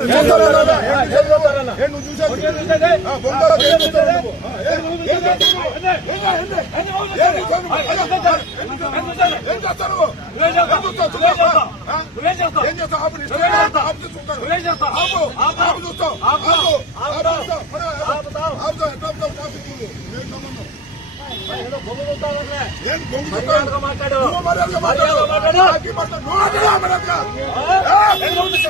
هن لو ترنا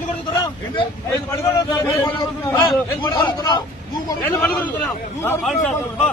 పడుకుంటున్నావు?